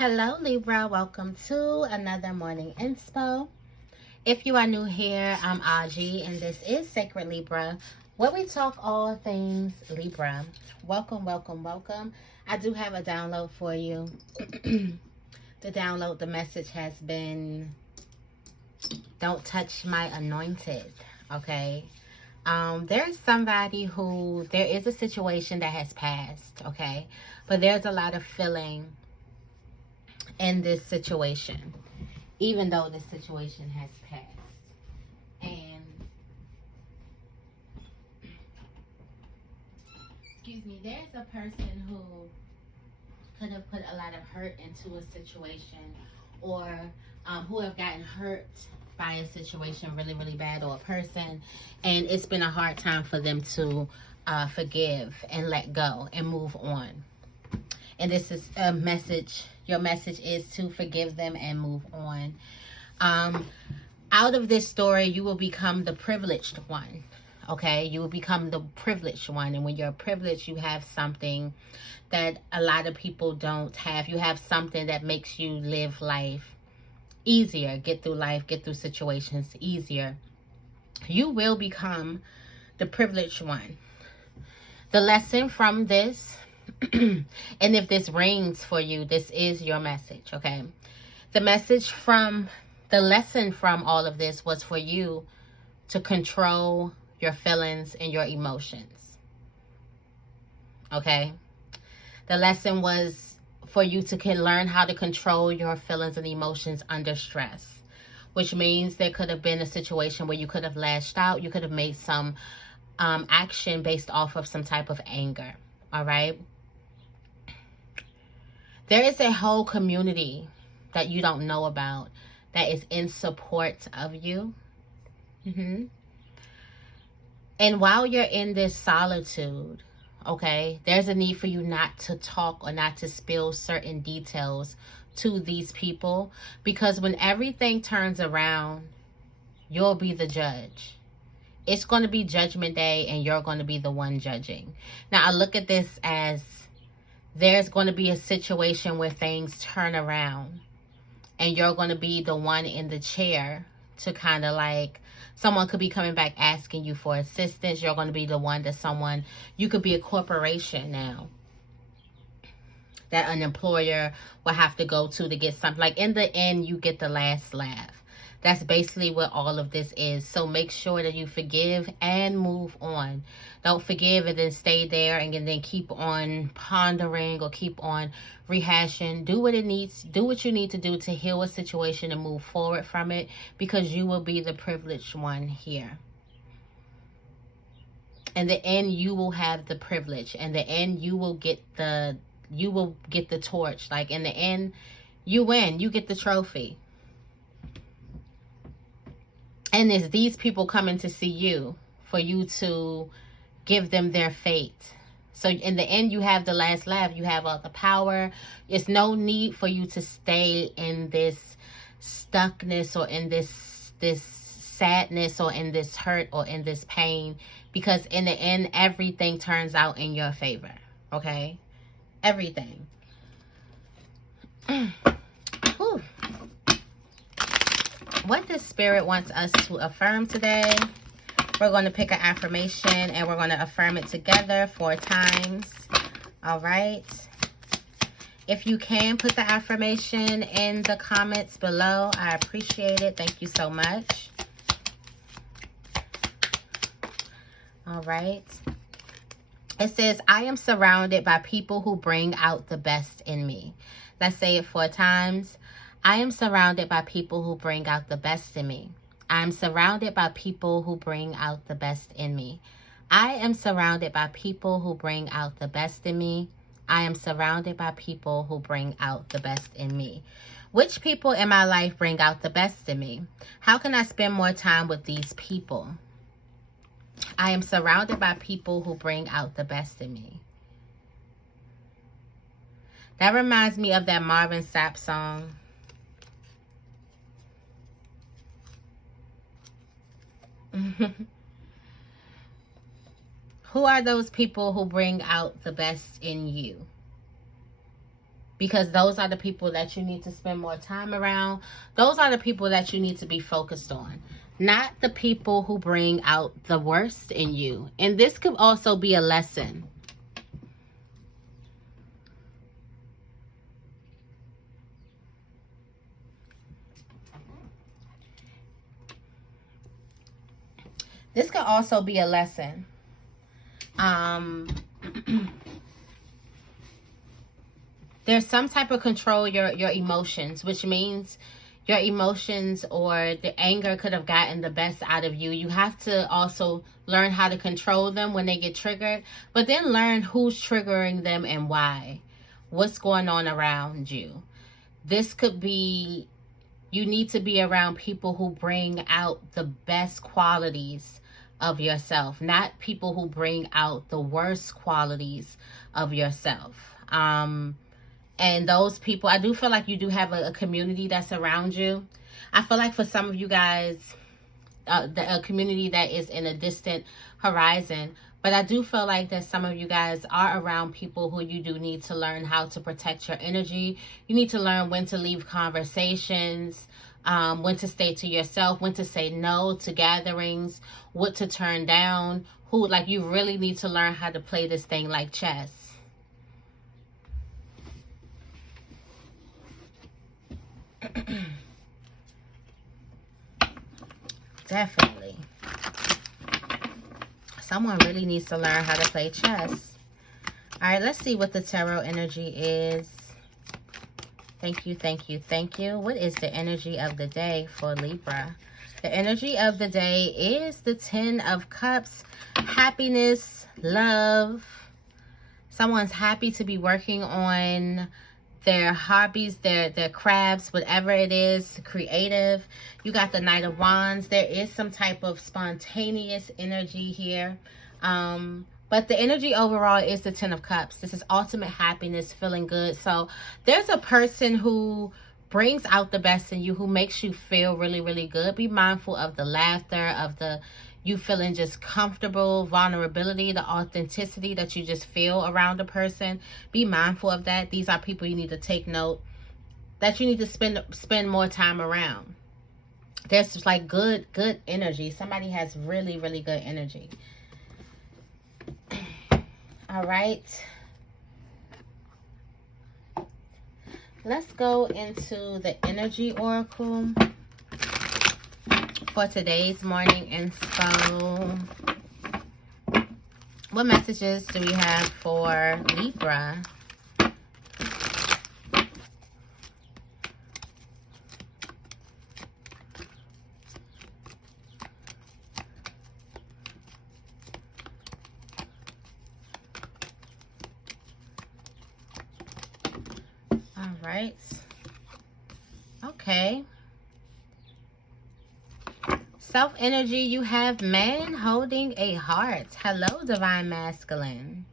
Hello Libra, welcome to another morning inspo. If you are new here, I'm Aji and this is Sacred Libra, where we talk all things Libra. Welcome, welcome, welcome. I do have a download for you. The message has been, don't touch my anointed, okay? There's somebody who, there is a situation that has passed, okay? But there's a lot of feeling in this situation, even though the situation has passed. And excuse me, there's a person who could have put a lot of hurt into a situation, or who have gotten hurt by a situation really, really bad, or a person, and it's been a hard time for them to forgive and let go and move on. And this is a message. Your message is to forgive them and move on. Out of this story, you will become the privileged one. Okay? You will become the privileged one. And when you're privileged, you have something that a lot of people don't have. You have something that makes you live life easier, get through life, get through situations easier. You will become the privileged one. The lesson from this, and if this rings for you, this is your message, okay? The lesson from all of this was for you to control your feelings and your emotions, okay? The lesson was for you to learn how to control your feelings and emotions under stress, which means there could have been a situation where you could have lashed out, you could have made some action based off of some type of anger, all right? There is a whole community that you don't know about that is in support of you. And while you're in this solitude, okay, there's a need for you not to talk or not to spill certain details to these people, because when everything turns around, you'll be the judge. It's going to be judgment day and you're going to be the one judging. Now, I look at this as there's going to be a situation where things turn around and you're going to be the one in the chair to kind of like, someone could be coming back asking you for assistance. You're going to be the one that you could be a corporation now that an employer will have to go to get something. Like in the end, you get the last laugh. That's basically what all of this is. So make sure that you forgive and move on. Don't forgive and then stay there and then keep on pondering or keep on rehashing. Do what you need to do to heal a situation and move forward from it, because you will be the privileged one here. In the end, you will have the privilege. In the end, you will get the torch. Like in the end, you win. You get the trophy. And it's these people coming to see you for you to give them their fate. So in the end, you have the last laugh. You have all the power. It's no need for you to stay in this stuckness or in this sadness or in this hurt or in this pain, because in the end, everything turns out in your favor. Okay? Everything. Whew. What the Spirit wants us to affirm today. We're going to pick an affirmation and we're going to affirm it together 4 times. All right. If you can put the affirmation in the comments below, I appreciate it. Thank you so much. All right. It says, I am surrounded by people who bring out the best in me. Let's say it 4 times. I am surrounded by people who bring out the best in me. I am surrounded by people who bring out the best in me. I am surrounded by people who bring out the best in me. I am surrounded by people who bring out the best in me. Which people in my life bring out the best in me? How can I spend more time with these people? I am surrounded by people who bring out the best in me. That reminds me of that Marvin Sapp song. Who are those people who bring out the best in you? because those are the people that you need to spend more time around. Those are the people that you need to be focused on, not the people who bring out the worst in you. And this could also be a lesson. This could also be a lesson. There's some type of control your emotions, which means your emotions or the anger could have gotten the best out of you. You have to also learn how to control them when they get triggered, but then learn who's triggering them and why. What's going on around you. This could be, you need to be around people who bring out the best qualities of yourself, not people who bring out the worst qualities of yourself. And those people, I do feel like you do have a community that's around you. I feel like for some of you guys, a community that is in a distant horizon. But I do feel like that some of you guys are around people who you do need to learn how to protect your energy. You need to learn when to leave conversations, when to stay to yourself, when to say no to gatherings, what to turn down. Like you really need to learn how to play this thing like chess. Definitely. Someone really needs to learn how to play chess. All right, let's see what the tarot energy is. Thank you, thank you, thank you. What is the energy of the day for Libra? The energy of the day is the 10 of Cups. Happiness, love. Someone's happy to be working on their hobbies, their crafts, whatever it is, creative. You got the Knight of Wands. There is some type of spontaneous energy here. But the energy overall is the 10 of Cups. This is ultimate happiness, feeling good. So there's a person who brings out the best in you, who makes you feel really, really good. Be mindful of the laughter, of the you feeling just comfortable, vulnerability, the authenticity that you just feel around a person. Be mindful of that. These are people you need to take note that you need to spend more time around. There's just like good energy. Somebody has really, really good energy. All right. Let's go into the energy oracle for today's morning inspo. What messages do we have for Libra? All right. Okay. Self energy, you have man holding a heart. Hello, divine masculine.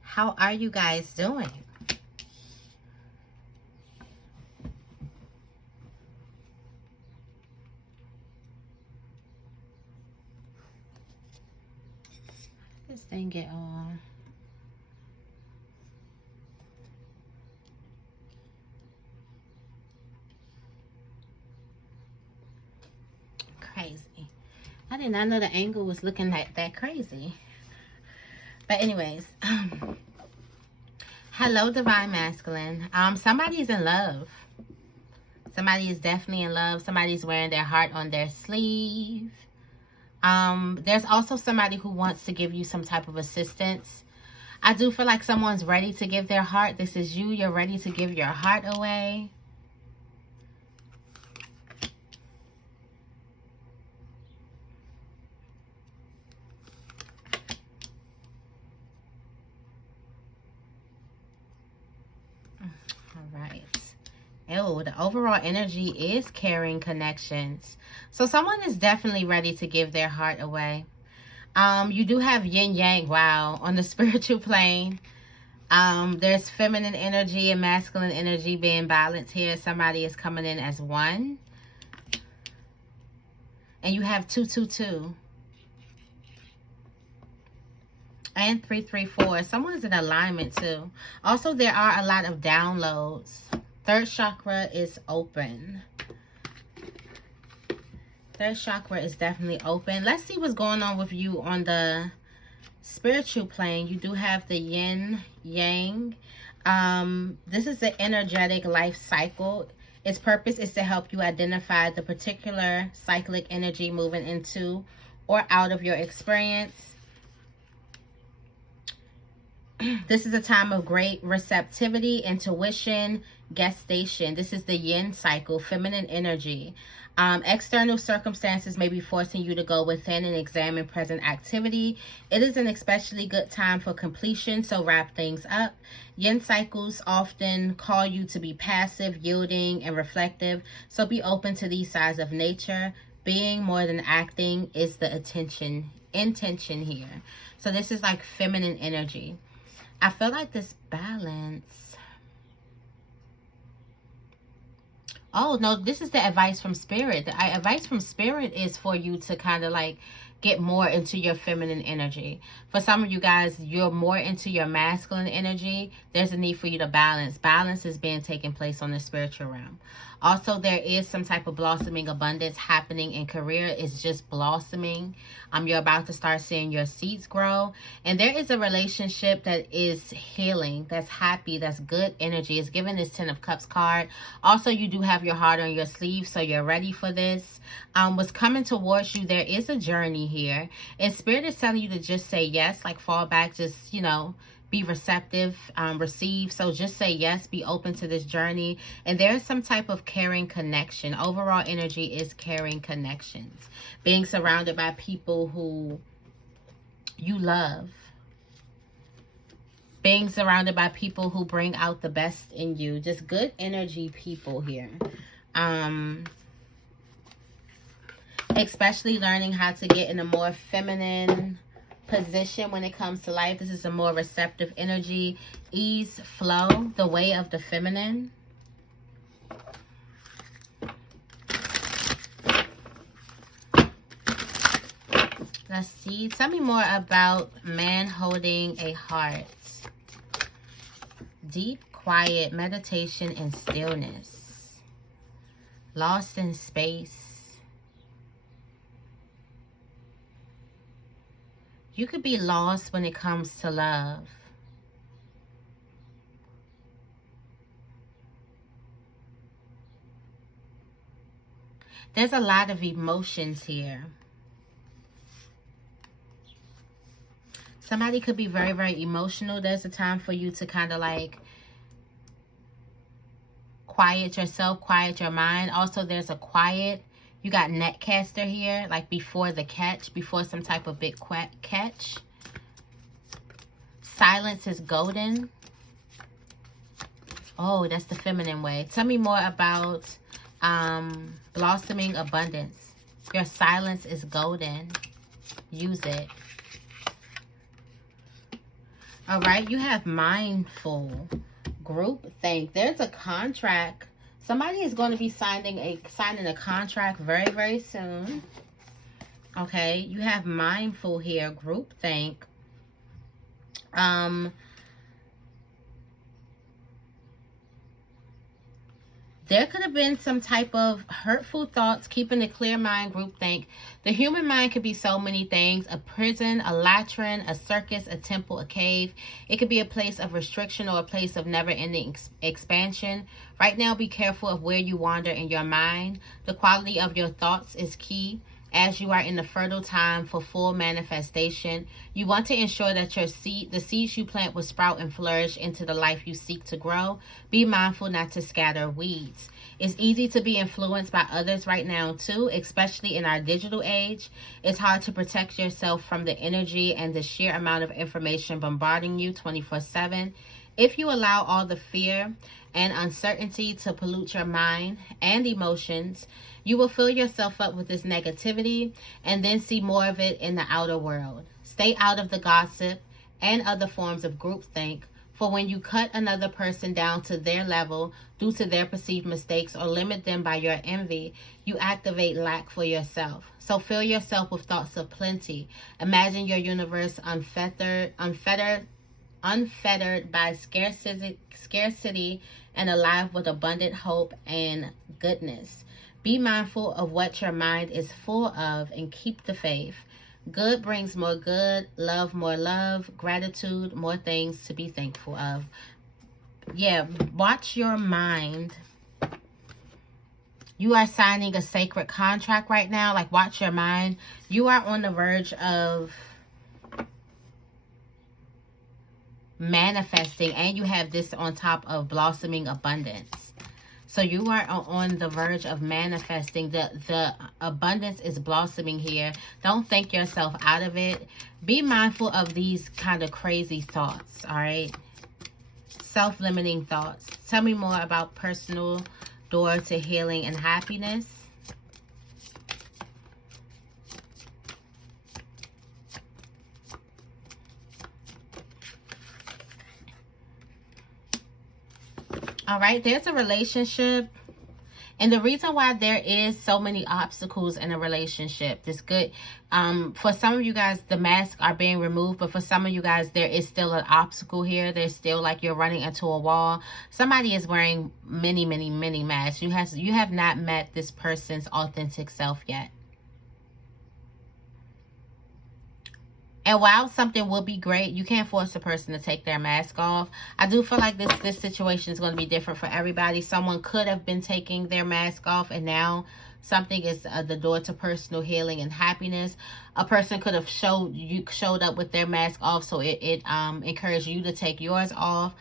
How are you guys doing? This thing get on. Crazy. I did not know the angle was looking that crazy. But anyways, hello, divine masculine. Somebody's in love. Somebody is definitely in love. Somebody's wearing their heart on their sleeve. There's also somebody who wants to give you some type of assistance. I do feel like someone's ready to give their heart. This is you. You're ready to give your heart away. All right. Oh, the overall energy is carrying connections. So someone is definitely ready to give their heart away. You do have yin yang, wow, on the spiritual plane. There's feminine energy and masculine energy being balanced here. Somebody is coming in as one. And you have 222. And 334. Someone's in alignment too. Also, there are a lot of downloads. Third chakra is open. Third chakra is definitely open. Let's see what's going on with you on the spiritual plane. You do have the yin yang. This is the energetic life cycle. Its purpose is to help you identify the particular cyclic energy moving into or out of your experience. This is a time of great receptivity, intuition, gestation. This is the yin cycle, feminine energy. External circumstances may be forcing you to go within and examine present activity. It is an especially good time for completion, so wrap things up. Yin cycles often call you to be passive, yielding, and reflective, so be open to these sides of nature. Being more than acting is the intention here. So this is like feminine energy. I feel like this balance. Oh, no, this is the advice from Spirit. The advice from Spirit is for you to kind of like get more into your feminine energy. For some of you guys, you're more into your masculine energy. There's a need for you to balance. Balance is being taken place on the spiritual realm. Also, there is some type of blossoming abundance happening in career. It's just blossoming. You're about to start seeing your seeds grow. And there is a relationship that is healing, that's happy, that's good energy. It's giving this 10 of Cups card. Also, you do have your heart on your sleeve, so you're ready for this. What's coming towards you, there is a journey here. And Spirit is telling you to just say yes, like fall back, just, be receptive, receive. So just say yes, be open to this journey. And there's some type of caring connection. Overall energy is caring connections. Being surrounded by people who you love. Being surrounded by people who bring out the best in you. Just good energy people here. Especially learning how to get in a more feminine position when it comes to life. This is a more receptive energy. Ease, flow, the way of the feminine. Let's see. Tell me more about man holding a heart. Deep, quiet meditation and stillness. Lost in space. You could be lost when it comes to love. There's a lot of emotions here. Somebody could be very, very emotional. There's a time for you to kind of like quiet yourself, quiet your mind. Also, there's a quiet. You got netcaster here, like before the catch, before some type of big catch. Silence is golden. Oh, that's the feminine way. Tell me more about blossoming abundance. Your silence is golden. Use it. All right, you have mindful. Group think. There's a contract. Somebody is going to be signing a contract very, very soon. Okay, you have mindful here, groupthink. There could have been some type of hurtful thoughts, keeping a clear mind, groupthink. The human mind could be so many things. A prison, a latrine, a circus, a temple, a cave. It could be a place of restriction or a place of never-ending expansion. Right now, be careful of where you wander in your mind. The quality of your thoughts is key. As you are in the fertile time for full manifestation, you want to ensure that the seeds you plant will sprout and flourish into the life you seek to grow. Be mindful not to scatter weeds. It's easy to be influenced by others right now too, especially in our digital age. It's hard to protect yourself from the energy and the sheer amount of information bombarding you 24/7. If you allow all the fear and uncertainty to pollute your mind and emotions, you will fill yourself up with this negativity and then see more of it in the outer world. Stay out of the gossip and other forms of groupthink. For when you cut another person down to their level due to their perceived mistakes or limit them by your envy, you activate lack for yourself. So fill yourself with thoughts of plenty. Imagine your universe unfettered by scarcity and alive with abundant hope and goodness. Be mindful of what your mind is full of and keep the faith. Good brings more good, love more love, gratitude more things to be thankful of. Yeah, watch your mind. You are signing a sacred contract right now. Like, watch your mind. You are on the verge of manifesting, and you have this on top of blossoming abundance. So you are on the verge of manifesting. The abundance is blossoming here. Don't think yourself out of it. Be mindful of these kind of crazy thoughts, all right? Self-limiting thoughts. Tell me more about personal door to healing and happiness. All right, there's a relationship. And the reason why there is so many obstacles in a relationship, this good, for some of you guys, the masks are being removed, but for some of you guys, there is still an obstacle here. There's still like you're running into a wall. Somebody is wearing many, many, many masks. You have not met this person's authentic self yet. And while something will be great, you can't force a person to take their mask off. I do feel like this situation is going to be different for everybody. Someone could have been taking their mask off, and now something is the door to personal healing and happiness. A person could have showed up with their mask off, so it encouraged you to take yours off.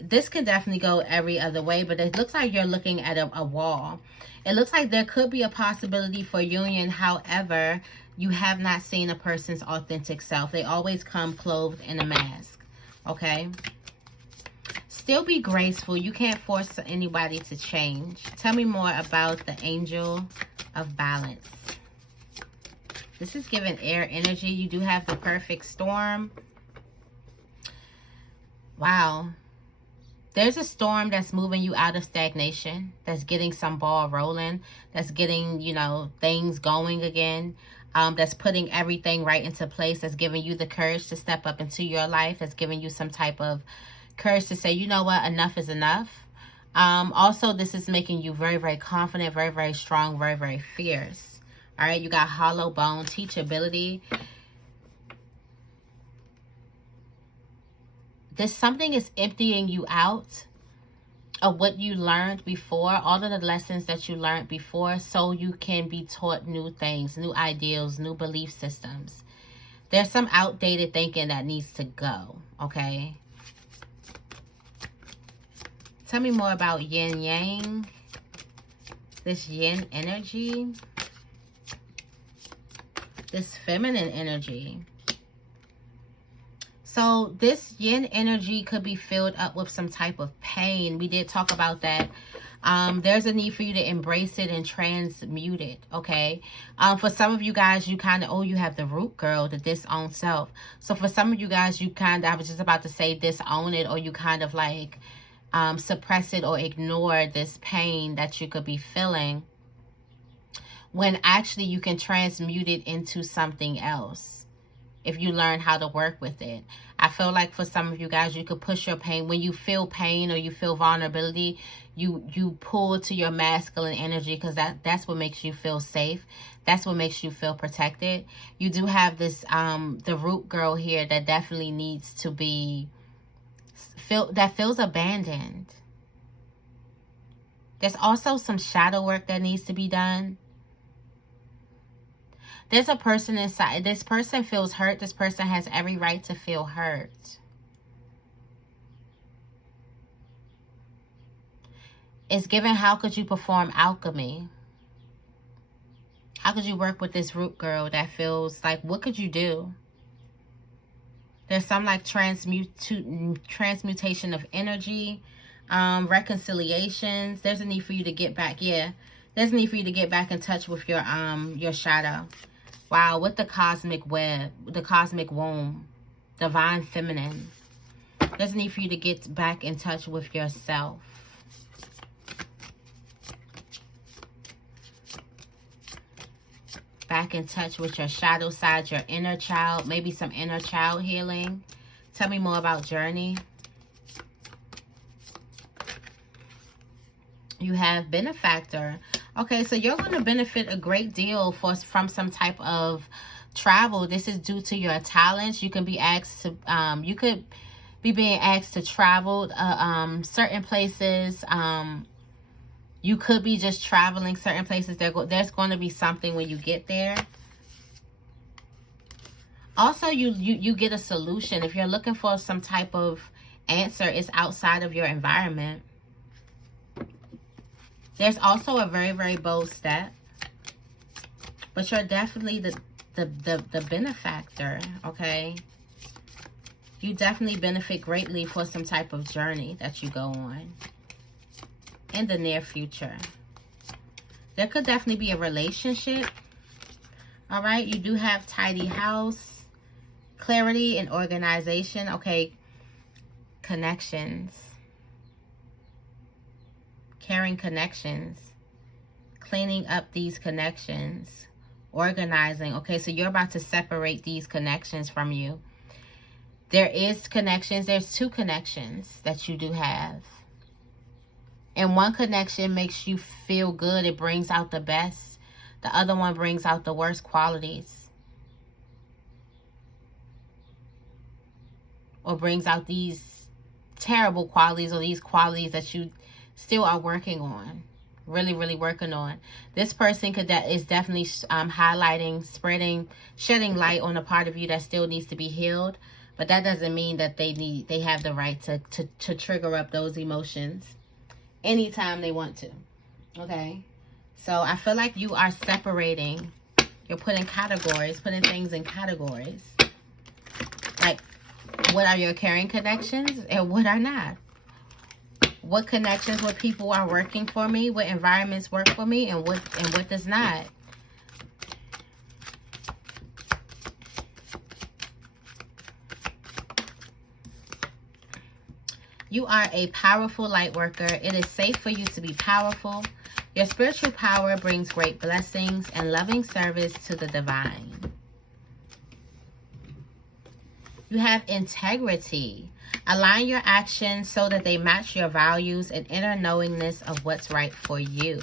This can definitely go every other way, but it looks like you're looking at a wall. It looks like there could be a possibility for union. However, you have not seen a person's authentic self. They always come clothed in a mask, okay? Still be graceful. You can't force anybody to change. Tell me more about the angel of balance. This is giving air energy. You do have the perfect storm. Wow. There's a storm that's moving you out of stagnation, that's getting some ball rolling, that's getting, you know, things going again, that's putting everything right into place, that's giving you the courage to step up into your life, that's giving you some type of courage to say, you know what, enough is enough. Also, this is making you very, very confident, very, very strong, very, very fierce. All right, you got hollow bone, teachability. This something is emptying you out of what you learned before, all of the lessons that you learned before, so you can be taught new things, new ideals, new belief systems. There's some outdated thinking that needs to go, okay? Tell me more about yin yang, this yin energy, this feminine energy. So this yin energy could be filled up with some type of pain. We did talk about that. There's a need for you to embrace it and transmute it, okay? For some of you guys, you kind of, you have the root girl, the disowned self. So for some of you guys, you kind of, I was just about to say disown it, or you kind of like suppress it or ignore this pain that you could be feeling, when actually you can transmute it into something else if you learn how to work with it. I feel like for some of you guys, you could push your pain. When you feel pain or you feel vulnerability, you pull to your masculine energy, because that's what makes you feel safe. That's what makes you feel protected. You do have this, the root girl here that definitely needs to be, that feels abandoned. There's also some shadow work that needs to be done. There's a person inside. This person feels hurt. This person has every right to feel hurt. It's given, how could you perform alchemy? How could you work with this root girl that feels like, what could you do? There's some like transmutation of energy, reconciliations. There's a need for you to get back. Yeah, there's a need for you to get back in touch with your shadow. Wow, with the cosmic web, the cosmic womb, divine feminine. There's a need for you to get back in touch with yourself. Back in touch with your shadow side, your inner child. Maybe some inner child healing. Tell me more about journey. You have benefactor. Okay, so you're going to benefit a great deal from some type of travel. This is due to your talents. You can be asked to, you could be being asked to travel certain places. You could be just traveling certain places. There's going to be something when you get there. Also, you get a solution. If you're looking for some type of answer, it's outside of your environment. There's also a very, very bold step. But you're definitely the benefactor, okay? You definitely benefit greatly for some type of journey that you go on in the near future. There could definitely be a relationship. All right, you do have tidy house, clarity and organization. Okay, connections, caring connections, cleaning up these connections, organizing. Okay, so you're about to separate these connections from you. There is connections. There's two connections that you do have. And one connection makes you feel good. It brings out the best. The other one brings out the worst qualities. Or brings out these terrible qualities, or these qualities that you still are working on. Really, really working on. This person is definitely highlighting, shedding light on a part of you that still needs to be healed. But that doesn't mean that they have the right to trigger up those emotions anytime they want to. Okay? So I feel like you are separating. You're putting categories, putting things in categories. Like, what are your caring connections and what are not? What connections, what people are working for me, what environments work for me, and what does not. You are a powerful light worker. It is safe for you to be powerful. Your spiritual power brings great blessings and loving service to the divine. You have integrity. Align your actions so that they match your values and inner knowingness of what's right for you.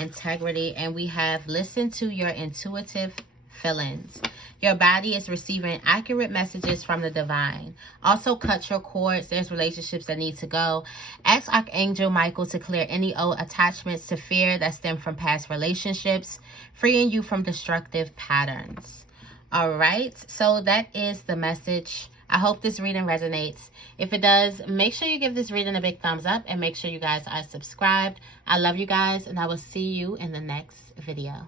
Integrity. And we have listened to your intuitive feelings. Your body is receiving accurate messages from the divine. Also, cut your cords. There's relationships that need to go. Ask Archangel Michael to clear any old attachments to fear that stem from past relationships, freeing you from destructive patterns. All right, so that is the message. I hope this reading resonates. If it does, make sure you give this reading a big thumbs up and make sure you guys are subscribed. I love you guys, and I will see you in the next video.